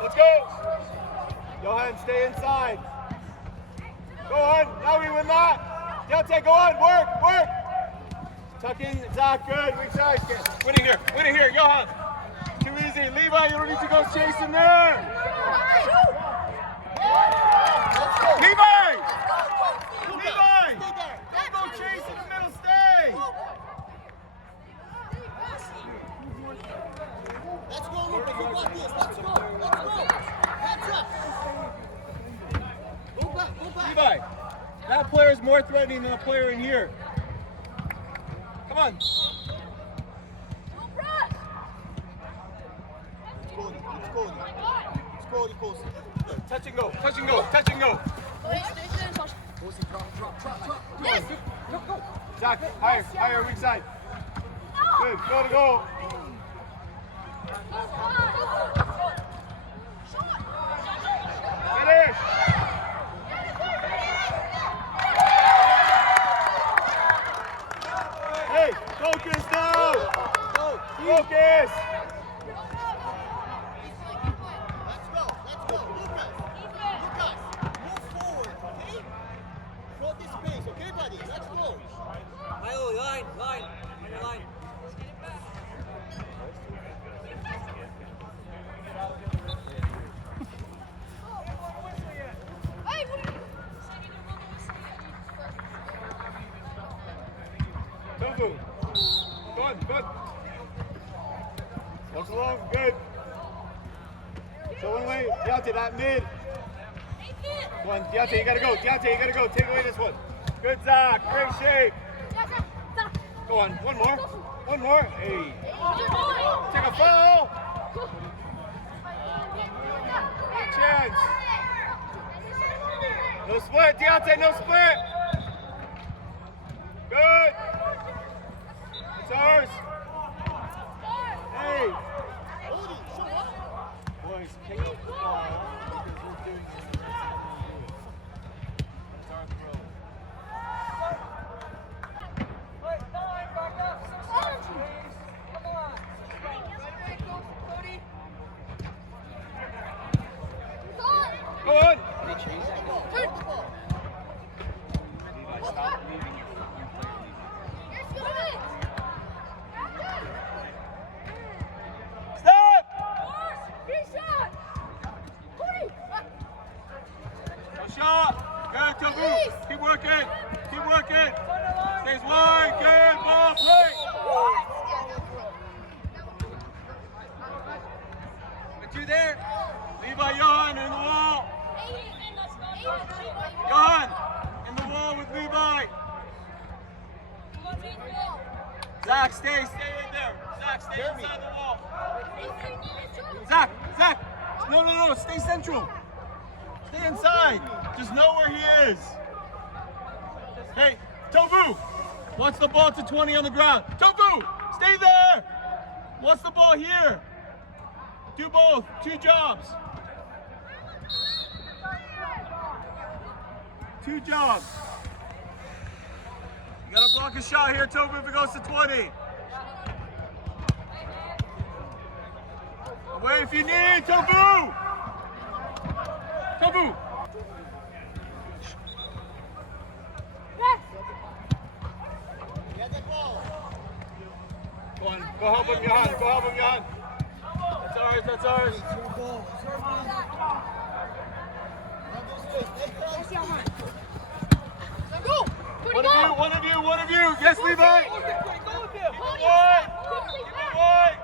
Let's go! Johan, stay inside. Go on, now we win that. Deontay, go on, work! Tuck in, Zach, good, weak side. Winning here, Johan. Too easy, Levi, you don't need to go chasing there. Levi! Don't go chase in the middle, stay! Let's go, Lucas, you got this, let's go. Hands up. Go back. Levi, that player is more threatening than the player in here. Come on. Touch and go. Yes. Zach, higher, weak side. Good, go. Finish. Hey, focus now. Focus. Let's go. Lucas, move forward, okay? Throw this space, okay, buddy? Let's go. Milo, line. On your line. Good. Walk along, good. So one way, Deontay, that mid. One, Deontay, you gotta go. Take away this one. Good, Zach. Great shape. Go on, one more. Hey. Take a foul. Chance. No split, Deontay, no split. Good. It's ours. Hey. Boys, pick up the ball because we're doing this. It's our throw. Go on. Levi, stop leaving your shot! Good, Tobu! Keep working! Stays wide, good, ball, play! But you there? Levi, Johan, in the wall! Johan, in the wall with Levi! Zach, stay in there! Zach, stay inside the wall! Zach! No, stay central! Stay inside! Just know where he is! Hey, Tobu! Wants the ball to 20 on the ground. Tobu! Stay there! Wants the ball here? Do both. 2 jobs. 2 jobs. You gotta block a shot here, Tobu, if it goes to 20. Away if you need, Tobu! Tobu! Go on, go help him, Johan. That's ours. One of you. Yes, Levi. Keep it wide.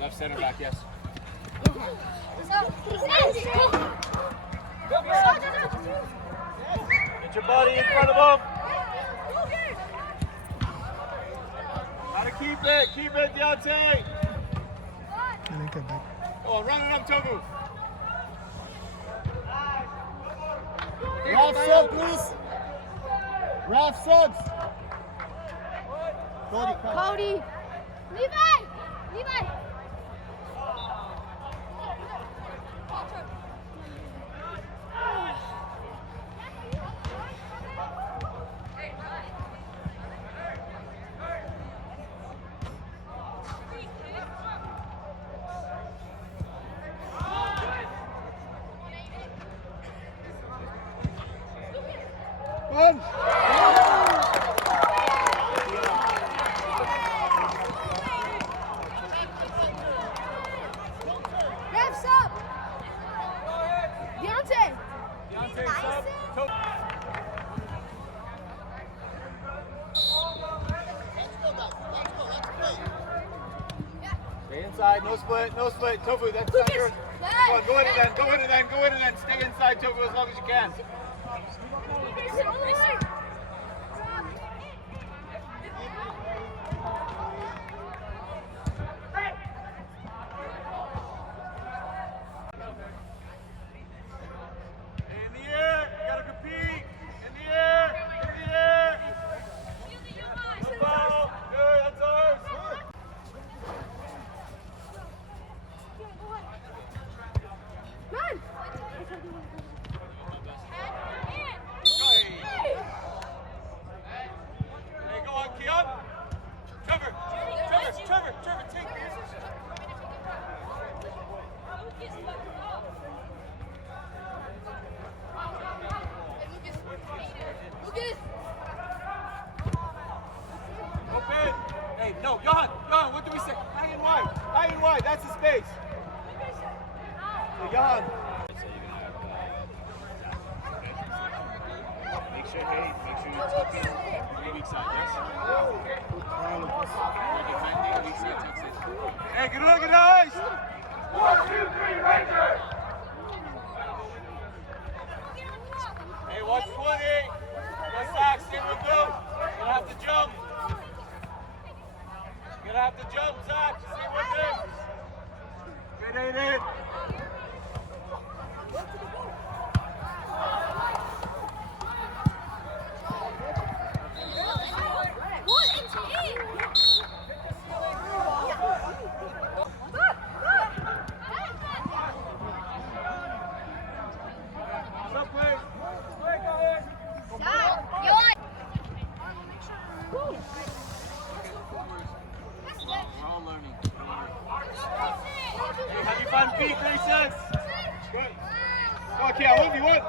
Left center back, yes. Get your body in front of him. Gotta keep it, Deontay. Go on, run it up, Tobu. Raf sub, please. Raf subs. Cody, come. Cody. Levi. Levi. One. Refs up. Deontay. Deontay sub. Let's go, guys. Let's go. Let's play. Stay inside, no split, no split. Tofu, that's not yours. Come on, go in and then, go in and then, go in and then. Stay inside, Tofu, as long as you can. In the air, you gotta compete. In the air, in the air. No foul. Good, that's ours. Run. Hey, go on, Keon. Trevor, take this. Lucas. Open. Hey, no, Johan, what do we say? High and wide, that's the space. So, Johan. Make sure you tuck in 3 weeks out, yes? Week side, tucks in. Hey, good look at the eyes. 1, 2, 3, Rangers. Hey, watch 20. Go Zach, stay with them. You're gonna have to jump. You're gonna have to jump, Zach. Stay with them. Good, Aiden. What's up, please? We're all learning. Hey, have you fun peak recess? Good. Okay, I love you. What?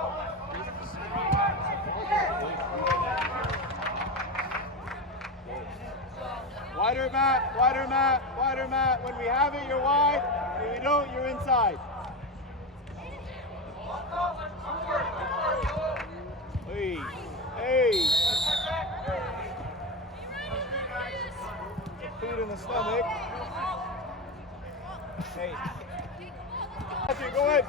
Wider mat, wider mat, wider mat. When we have it, you're wide. When we don't, you're inside. Hey, hey. Feet in the stomach. Hey. Okay, go ahead.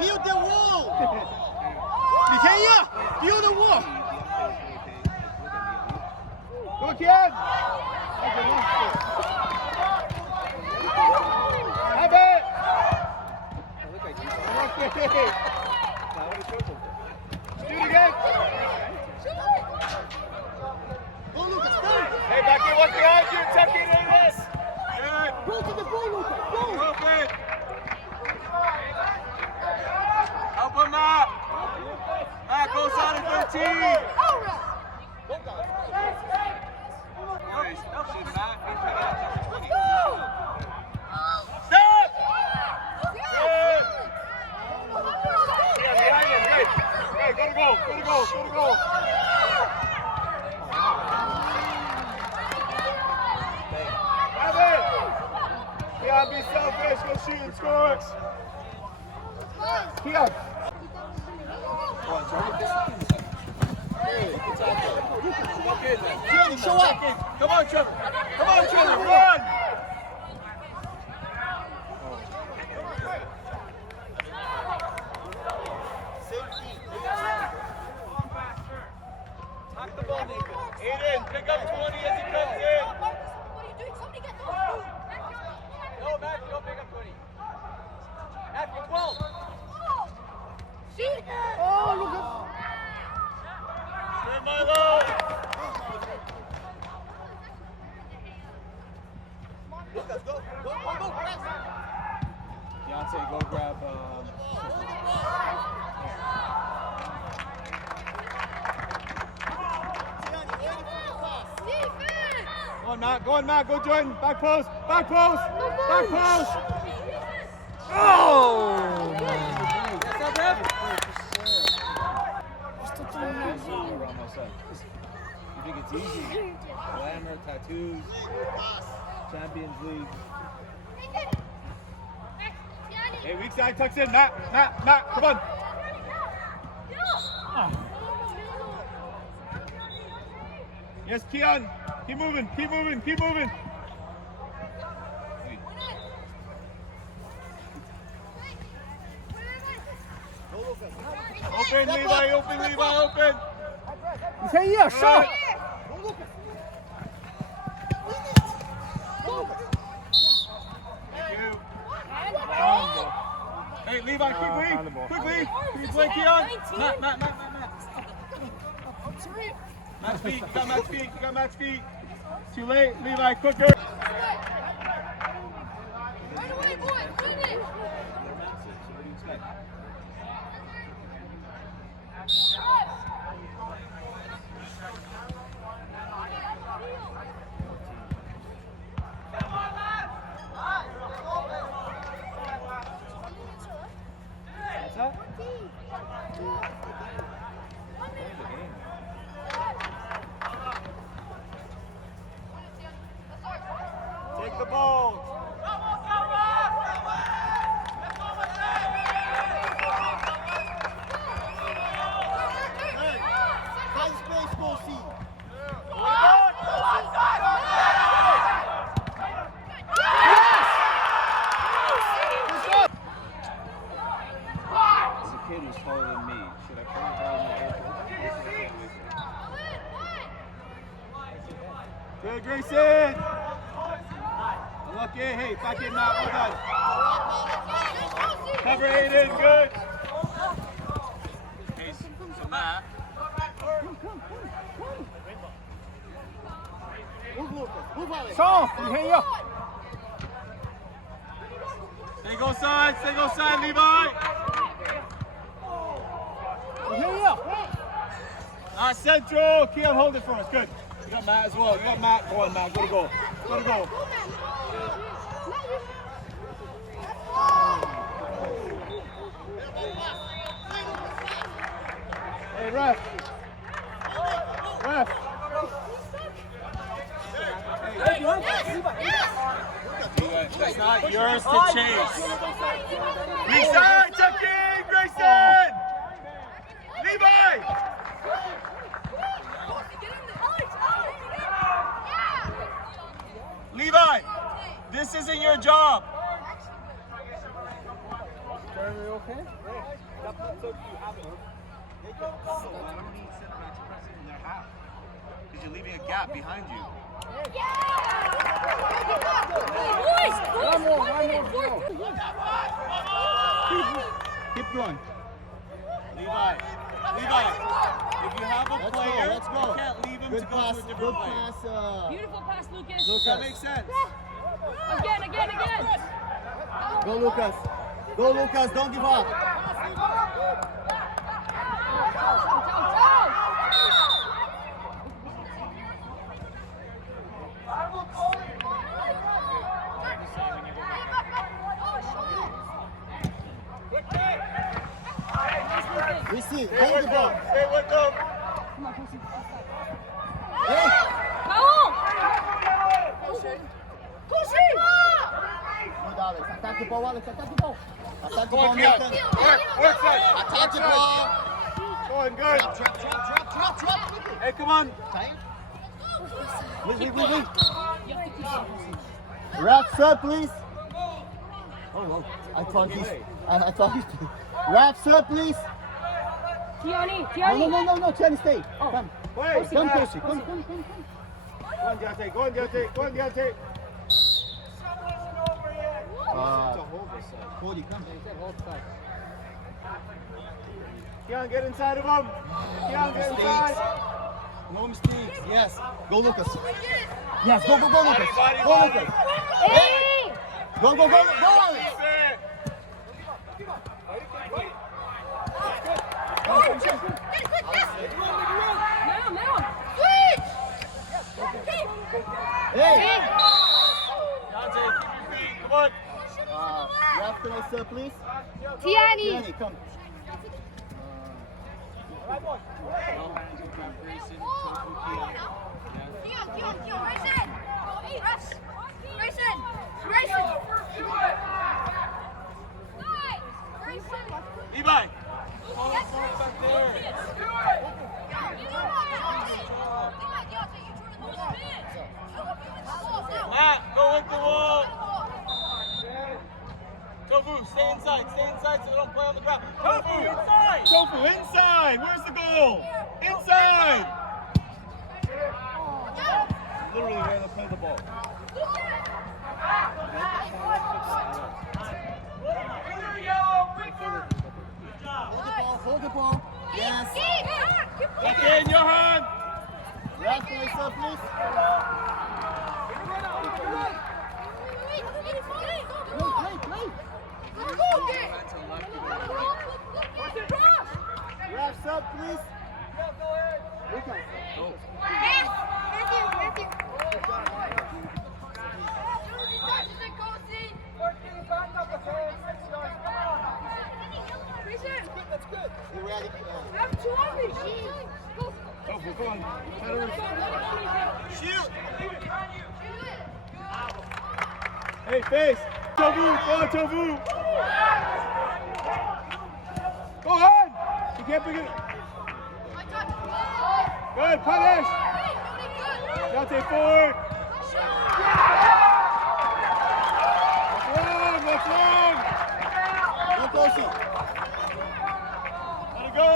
Build the wall. 李天一 build the wall. Go, Ken. Have it. Okay. Do it again. Go, Lucas. Go. Hey, back here, what's behind you? Tuck it in this. Good. Go to the ball, Lucas. Go. Open. Help him out. Matt goes out of 13. Go, guys. Stop. Good. Yeah, behind him. Good. Good. Go to goal. Go to goal. Go to goal. Have it. Keon, be selfish. Go shoot and score. Keon. Johnny, show up. Come on, Trevor. Come on, Trevor. Run. Aiden, pick up 20 as he comes in. Lucas, go, press. Deontay, go grab. Go on, Matt, go Jordan. Back post. Back post. Oh! That's up, ref. You think it's easy? Glamour, tattoos, Champions League. Hey, weak side, tucks in. Matt, come on. Yes, Keon. Keep moving. Open, Levi, open. 이세희야 샷! Hey, Levi, quickly. Can you play Keon? Matt. Matt's feet, you got Matt's feet. Too late, Levi, quicker. Right away, boys, clean it. What's that? Take the ball. Find space, go see. As a kid who's taller than me, should I come down the airport? Good, Grayson! Unlucky, hey, back in, Matt, well done. Cover Aiden, good! Hey, so Matt. Move Alex. 성! 이세희야! Stay go side, Levi! 이세희야! Central, Keon, hold it for us, good. You got Matt as well, Go on, Matt, go to goal. Hey, ref. That's not yours to chase. Weak side, tuck in, Grayson! Levi! Levi, this isn't your job. Jeremy, you okay? Because you're leaving a gap behind you. One more, go! Keep going. Levi, if you have a Let's player, go, let's go. you can't leave him Good to go pass, to a different good player. pass. Beautiful pass, Lucas. Lucas. That makes sense. Again. Go, Lucas, don't give up. Receive, hold the ball. Stay with them. Hey. Good, Alex. Attack the ball, Alex. Attack the ball. Attack the Go ball, on, Keon. Nathan. Work side. Attack the ball. Going good. Drop. Hey, come on. Wait. Wraps up, please. Oh, I thought he's. Wraps up, please. Tiani. No, Tiani, stay. Come. Wait, Come, Matt. Koshi. Come. Go on, Deontay. Cody, come. Keon, get inside of him. Keon, get inside. No mistakes. Yes. Go, Lucas. Yes, go, Lucas. Go, Lucas. Hey! Go, go, go, go, Alex! Hey! Deontay, keep your feet. Come on. Ref, can I sir, please? Tiani! Tiani, come. Levi. Matt, go with the wall. Tofu, stay inside so they don't play on the ground. Tofu, inside! Tofu, inside! Where's the goal? Inside! Literally where they play the ball. Hold the ball. Yes. Back in, Johan! Ref, can I sir, please? Play. Ref, sir, please. Lucas. That's good. You ready? Tofu, come on. Shoot. Hey, face! Tofu! Go on, Tofu! Go on! You can't pick it. Good, punish! Deontay forward! What's wrong? Go, Kosi. Let it go!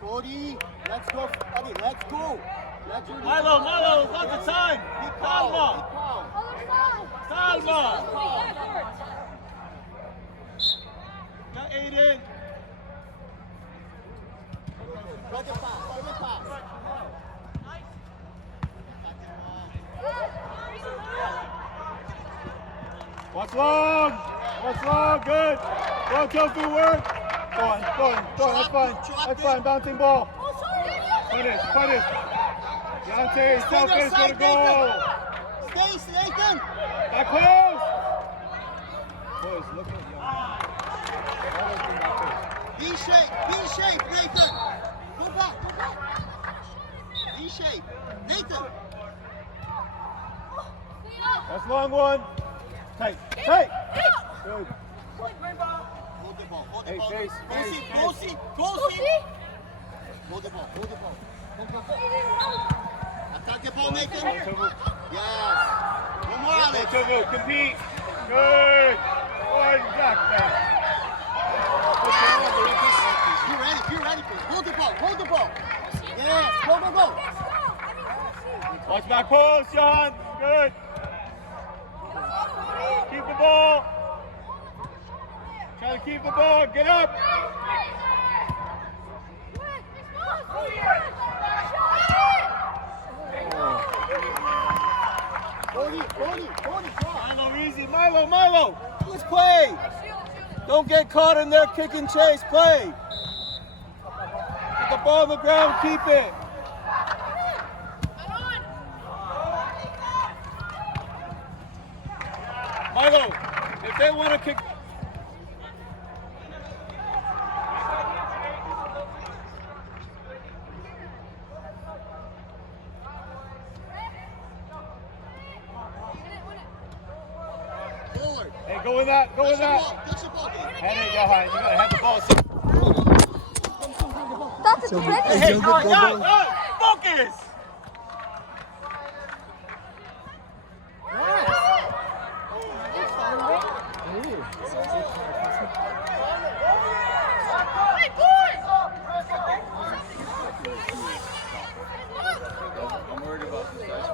Cody, let's go, buddy. Let's go. Milo, lots of time! Calma! Calma! Got Aiden! Right pass. Watch long, good! Go, Tofu, work! Go on, that's fine, bouncing ball. Punish. Deontay, selfish, go to goal! Stay, Nathan. Back close! Boys, look at Be shape, Nathan. Go back. Be shape. Nathan. That's long one. Tight. Good. Hold the ball. Hey, face. Kosi. Hold the ball. Attack the ball, Nathan. Yes. One more, Hey, Alex. Tofu, compete. Good. One, Zach, Be ready. Hold the ball. Yes. Go. Watch back post, John. Good. Keep the ball. Try to keep the ball. Get up. Cody, drop. Milo, easy. Milo. Let's play. Don't get caught in their kick and chase. Play. Get the ball on the ground. Keep it. Milo, if they want to kick. Forward. Hey, go with that. Touch the ball. Head it, Johan. You gotta have the ball. That's a trick. Hey, Johan, focus. I'm worried about this guy's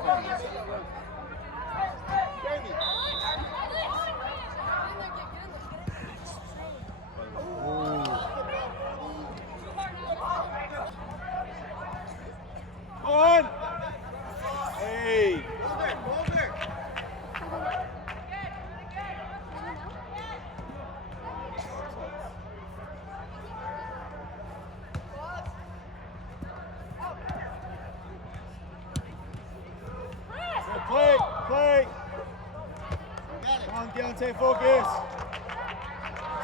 Go on! Hey! Over. Play. Got it. Come on, Deontay, focus.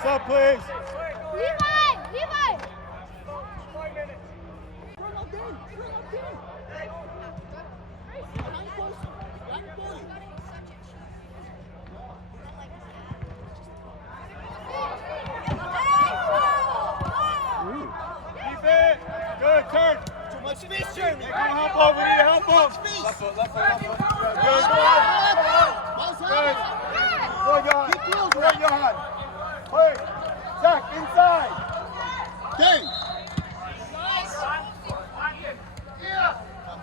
Sub, please. Levi! Levi! Turn up game. Turn up game. Behind Kosi. Behind Cody. Keep it. Good, turn. Too much space, Jeremy. Hey, come on, help ball. We need a help ball. Space. Left foot, left foot, left foot. Good, go on. Bounce Good. out. Go, Johan. Keep close, Go, Johan. Play. Zach, inside. Game.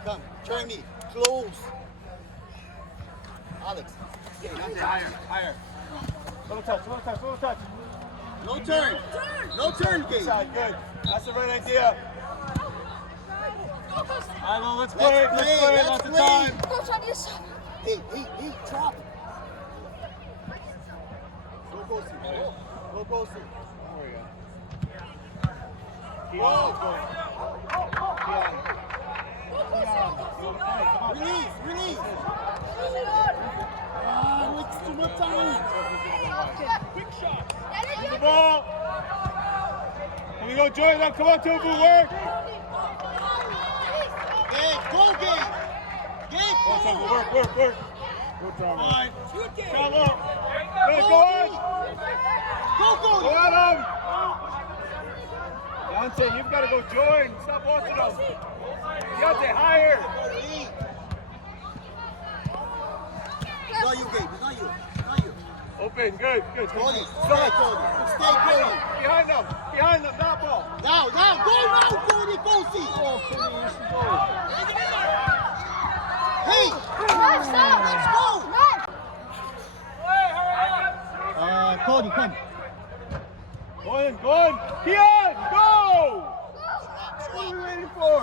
Come. Jeremy. Close. Alex. Higher, higher. Little touch, little touch, little touch. No turn. No turn, Gabe. Inside, good. That's the right idea. Ivo, let's play, Let's play, let's lots of play. time. Coach, on this side. Hey, drop. Go Kosi. Go Kosi. Whoa. Release. It's too much time. The ball. Here we go, Jordan. Come on, Tofu, work. Gabe, go, Gabe. Gabe, Come on, Tofu, go. work. Good time. Travel. Good, go on. Go, Go go. on him. Deontay, you've got to go join. Stop watching them. Deontay, higher. It's not you, Gabe. It's not you. Open, good. Cody. Stop. Stay, Cody. Stay, Cody. Behind them, that ball. Now. Go now, Cody. Kosi. Hey. Let's go. Run! Cody, come. Go on. Keon, go! What are we waiting for?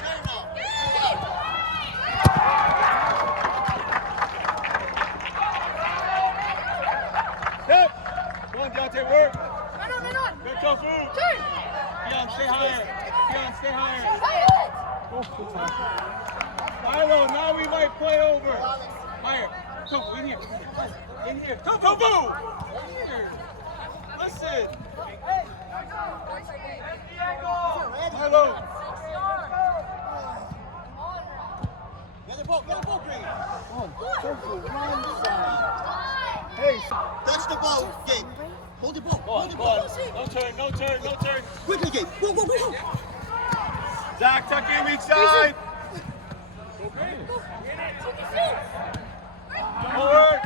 Turn now. Hit. Come on, Deontay, work. Run on! Good tofu. Turn! Keon, stay higher. Fire Milo, now we might play over. Higher. Tofu, in here. Tofu! In here. Listen. Milo. Get the ball, Green. Hey. Touch the ball, Gabe. Hold the ball. Go on. No turn. Quickly, Gabe. Go. Zach, tuck in weak side. Forward.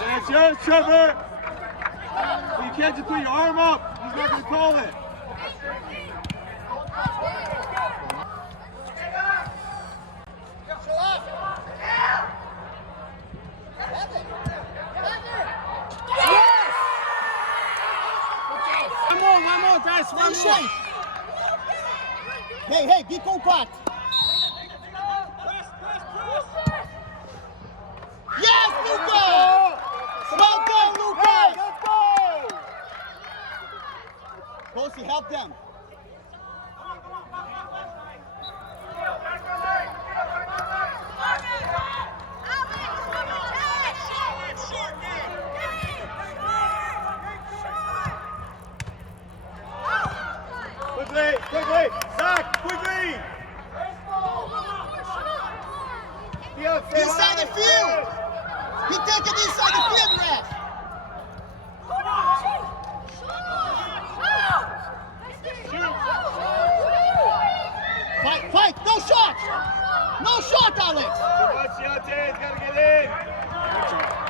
That's yours, Trevor. You can't just put your arm up. He's not going to call it. One more, guys. One more. Hey, be compact. Yes, Lucas! Well done, Lucas! Let's go! Kosi, help them. Quickly! Zach, quickly! Inside the field! He take it inside the field, ref! Fight! No shot! No shot, Alex! Too much, Deontay. He's got to get in.